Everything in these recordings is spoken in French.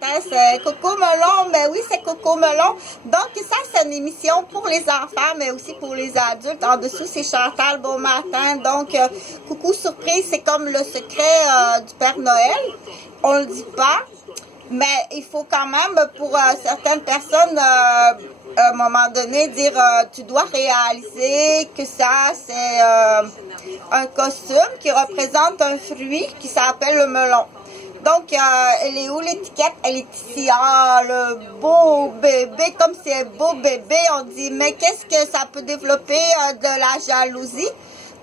Martin, c'est Coco Melon. Mais oui, c'est Coco Melon. Donc, ça, c'est une émission pour les enfants, mais aussi pour les adultes. En dessous, c'est Chantal Bon Matin. Donc, Coucou Surprise, c'est comme le secret du Père Noël. On le dit pas. Mais il faut quand même, pour certaines personnes, à un moment donné, dire tu dois réaliser que ça, c'est un costume qui représente un fruit qui s'appelle le melon. Donc, elle est où l'étiquette? Elle est ici. Ah, le beau bébé, comme c'est un beau bébé, on dit, mais qu'est-ce que ça peut développer de la jalousie?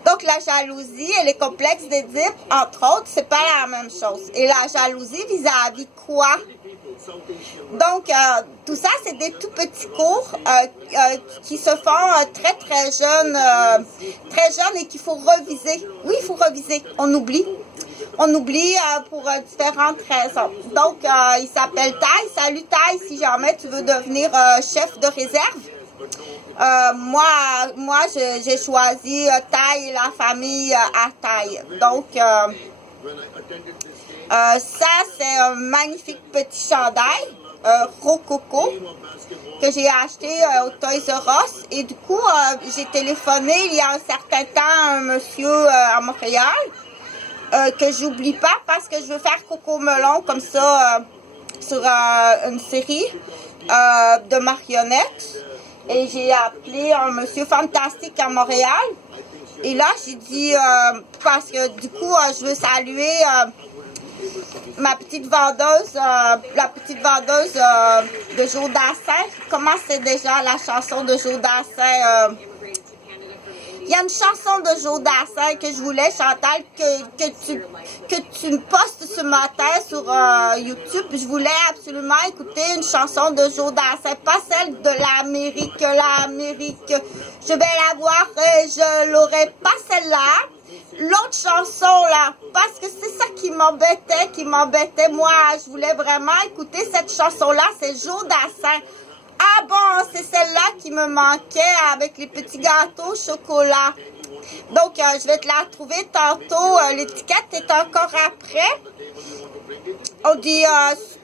Donc, la jalousie et les complexes d'Édipe, entre autres, c'est pas la même chose. Et la jalousie vis-à-vis quoi? Donc, tout ça, c'est des tout petits cours qui se font très, très jeunes et qu'il faut reviser. Oui, il faut reviser. On oublie. On oublie pour différentes raisons. Donc, il s'appelle Taille. Salut Taille, si jamais tu veux devenir chef de réserve. Moi, j'ai choisi Taille et la famille à Taille. Donc, ça, c'est un magnifique petit chandail, rococo, que j'ai acheté au Toys R Us. Et du coup, j'ai téléphoné il y a un certain temps à un monsieur à Montréal, que j'oublie pas parce que je veux faire Coco Melon comme ça sur une série de marionnettes. Et j'ai appelé un monsieur fantastique à Montréal. Et là, j'ai dit, parce que du coup, je veux saluer ma petite vendeuse, la petite vendeuse de Joe Dassin. Comment c'est déjà la chanson de Joe Dassin? Il y a une chanson de Joe Dassin que je voulais, Chantal, que tu me postes ce matin sur YouTube. Je voulais absolument écouter une chanson de Joe Dassin, pas celle de l'Amérique. L'Amérique, je vais la voir et je l'aurai pas celle-là. L'autre chanson là, parce que c'est ça qui m'embêtait. Moi, je voulais vraiment écouter cette chanson-là, c'est Joe Dassin. Ah bon, c'est celle-là qui me manquait avec les petits gâteaux au chocolat. Donc, je vais te la trouver tantôt. L'étiquette est encore après. On dit,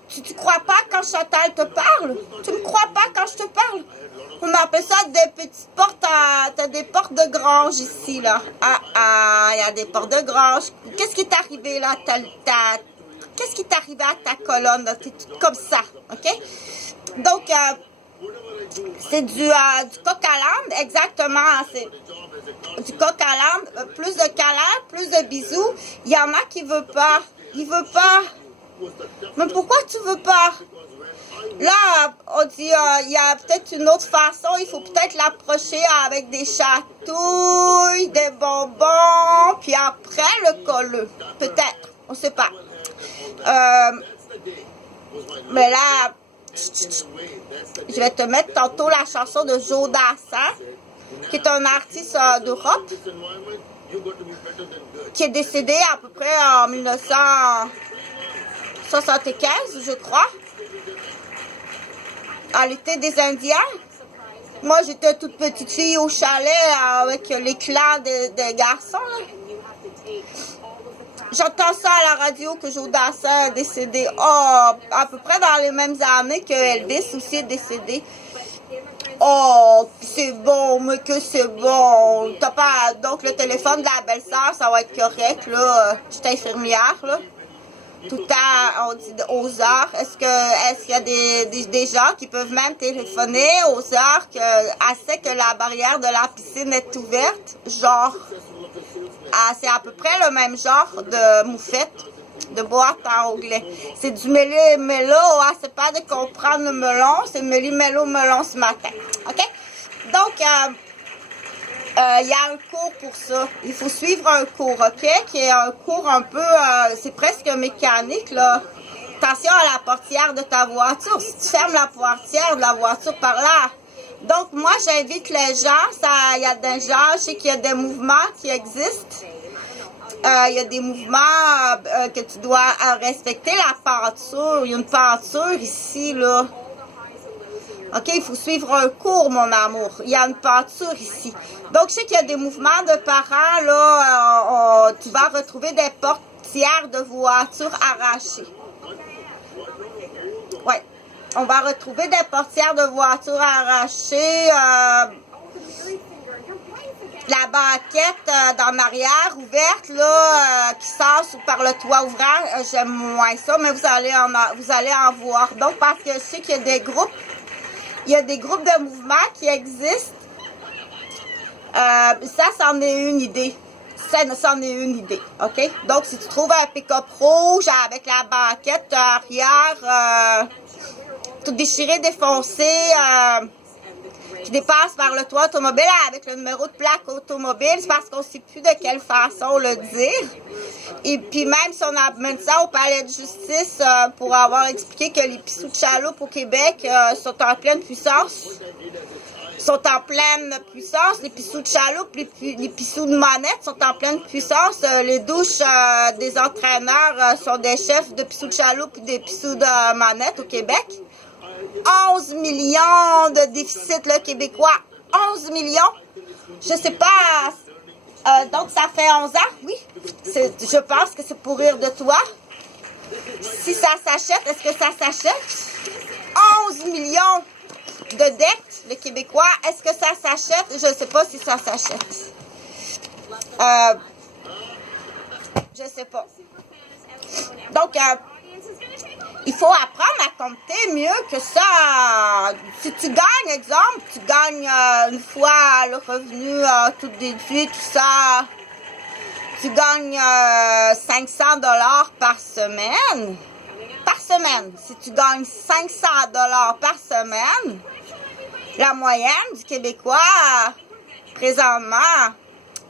tu crois pas quand Chantal te parle? Tu me crois pas quand je te parle? On appelle ça des petites portes t'as des portes de grange ici, là. Ah, il y a des portes de grange. Qu'est-ce qui t'est arrivé, là? Qu'est-ce qui t'est arrivé à ta colonne, là? T'es toute comme ça, OK? Donc, c'est du coq à l'âne, exactement. C'est du coq à l'âne, plus de câlins, plus de bisous. Il y en a qui ne veulent pas. Il veut pas. Mais pourquoi tu veux pas? Là, on dit, il y a peut-être une autre façon. Il faut peut-être l'approcher avec des chatouilles, des bonbons, puis après le colleux. Peut-être, on ne sait pas. Mais là, je vais te mettre tantôt la chanson de Joe Dassin, qui est un artiste d'Europe, qui est décédé à peu près en 1975, je crois, à l'été des Indiens. Moi, j'étais toute petite fille au chalet avec les clans des garçons, là. J'entends ça à la radio que Joe Dassin est décédé. Oh, à peu près dans les mêmes années que Elvis aussi est décédé. Oh, c'est bon, mais que c'est bon. T'as pas... Donc, le téléphone de la belle-sœur, ça va être correct, là. Je suis infirmière, là. Tout le temps, on dit aux heures. Est-ce qu'il y a des gens qui peuvent même téléphoner aux heures assez que la barrière de la piscine est ouverte? Genre... c'est à peu près le même genre de moufette, de boîte en anglais. C'est du méli-mélo, c'est pas de comprendre le melon, c'est méli-mélo-melon ce matin. OK? Donc, il y a un cours pour ça. Il faut suivre un cours, OK? Qui est un cours un peu, c'est presque mécanique, là. Attention à la portière de ta voiture. Si tu fermes la portière de la voiture par là, donc, moi, j'invite les gens, il y a des gens, je sais qu'il y a des mouvements qui existent. Il y a des mouvements que tu dois respecter la peinture. Il y a une peinture ici, là. OK, il faut suivre un cours, mon amour. Il y a une peinture ici. Donc, je sais qu'il y a des mouvements de parents, là. Tu vas retrouver des portières de voitures arrachées. Ouais. On va retrouver des portières de voitures arrachées. La banquette d'en arrière ouverte, là, qui sort par le toit ouvrant. J'aime moins ça, mais vous allez en voir. Donc, parce que je sais qu'il y a des groupes. Il y a des groupes de mouvements qui existent. Ça, c'en est une idée. C'en est une idée, OK? Donc, si tu trouves un pick-up rouge avec la banquette arrière tout déchiré, défoncé, qui dépasse par le toit automobile avec le numéro de plaque automobile, c'est parce qu'on ne sait plus de quelle façon le dire. Et puis même si on amène ça au palais de justice pour avoir expliqué que les pissous de chaloupe au Québec sont en pleine puissance, les pissous de chaloupe, les pissous de manette sont en pleine puissance, les douches des entraîneurs sont des chefs de pissous de chaloupe et des pissous de manette au Québec. 11 millions de déficit là, québécois. 11 millions. Je sais pas. Donc, ça fait 11 ans, oui. Je pense que c'est pour rire de toi. Si ça s'achète, est-ce que ça s'achète? 11 millions de dettes, le Québécois. Est-ce que ça s'achète? Je ne sais pas si ça s'achète. Je sais pas. Donc, il faut apprendre à compter mieux que ça. Si tu gagnes, exemple, tu gagnes une fois le revenu tout déduit, tout ça, tu gagnes 500 $ par semaine. Par semaine. Si tu gagnes 500 $ par semaine, la moyenne du Québécois, présentement,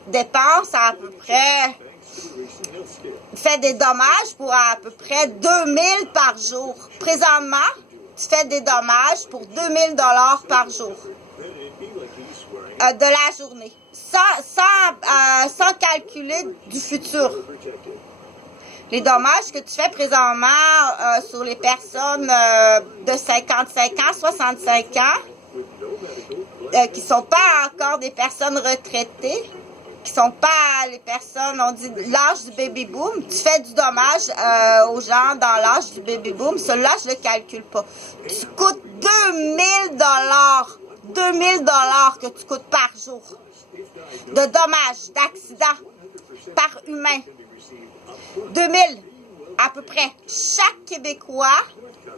dépense à peu près... fait des dommages pour à peu près 2000 par jour. Présentement, tu fais des dommages pour 2000 $ par jour de la journée, sans calculer du futur. Les dommages que tu fais présentement sur les personnes de 55 ans, 65 ans, qui ne sont pas encore des personnes retraitées, qui sont pas les personnes, on dit l'âge du baby-boom, tu fais du dommage aux gens dans l'âge du baby-boom. Celui-là, je le calcule pas. Tu coûtes 2000 $, 2000 $ que tu coûtes par jour de dommages, d'accidents par humain. 2000 à peu près. Chaque Québécois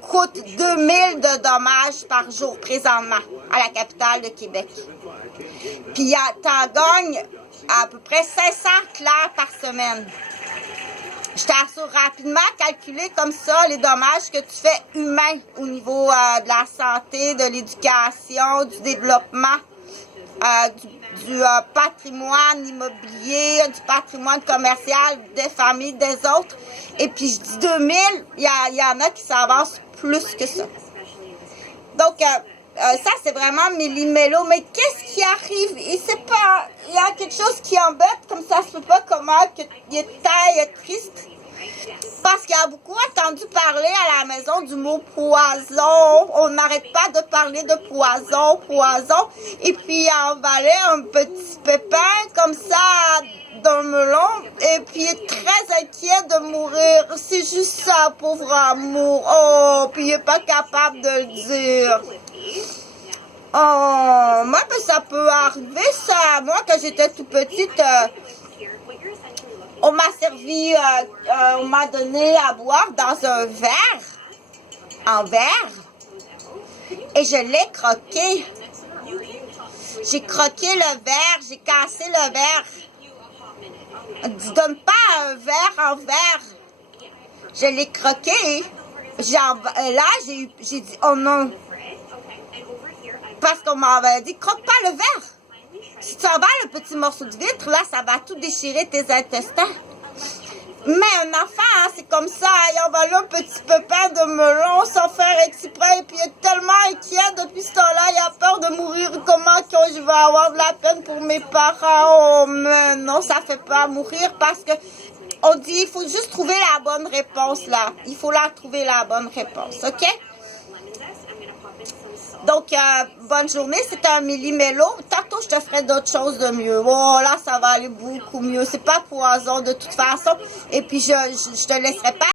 coûte 2000 de dommages par jour présentement à la capitale de Québec. Puis t'en gagnes à peu près 500 clairs par semaine. Je t'assure rapidement, calculer comme ça les dommages que tu fais humains au niveau de la santé, de l'éducation, du développement, du patrimoine immobilier, du patrimoine commercial, des familles, des autres. Et puis je dis 2000, il y en a qui s'avancent plus que ça. Donc, ça, c'est vraiment méli-mélo. Mais qu'est-ce qui arrive? Il y a quelque chose qui embête, comme ça se peut pas comment il est triste. Parce qu'il a beaucoup entendu parler à la maison du mot poison. On n'arrête pas de parler de poison. Et puis, il a avalé un petit pépin comme ça d'un melon. Et puis, il est très inquiet de mourir. C'est juste ça, pauvre amour. Oh, puis il n'est pas capable de le dire. Oh, moi, ben, ça peut arriver, ça. Moi, quand j'étais tout petite, on m'a servi, on m'a donné à boire dans un verre, en verre, et je l'ai croqué. J'ai croqué le verre, j'ai cassé le verre. Donne pas un verre en verre. Je l'ai croqué. Là, j'ai dit, oh non. Parce qu'on m'avait dit, croque pas le verre. Si tu avales le petit morceau de vitre, là, ça va tout déchirer tes intestins. Mais un enfant, hein, c'est comme ça. Il avale un petit pépin de melon sans faire exprès. Et puis, il est tellement inquiet depuis ce temps-là. Il a peur de mourir. Comment que je vais avoir de la peine pour mes parents? Oh, mais non, ça fait pas mourir parce que on dit, il faut juste trouver la bonne réponse, là. Il faut trouver la bonne réponse, OK? Donc, bonne journée. C'était un méli-mélo. Tantôt, je te ferai d'autres choses de mieux. Oh, là, ça va aller beaucoup mieux. C'est pas poison de toute façon. Et puis, je te laisserai pas